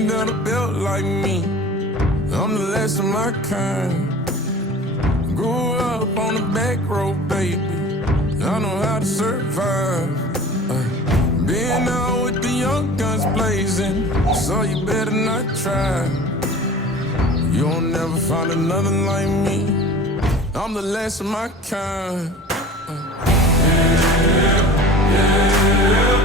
ain't never built like me. I'm the last of my kind. Grew up on the back road, baby. I know how to survive. Being out with the young guns blazing, so you better not try. You'll never find another like me. I'm the last of my kind. Yeah, yeah, yeah.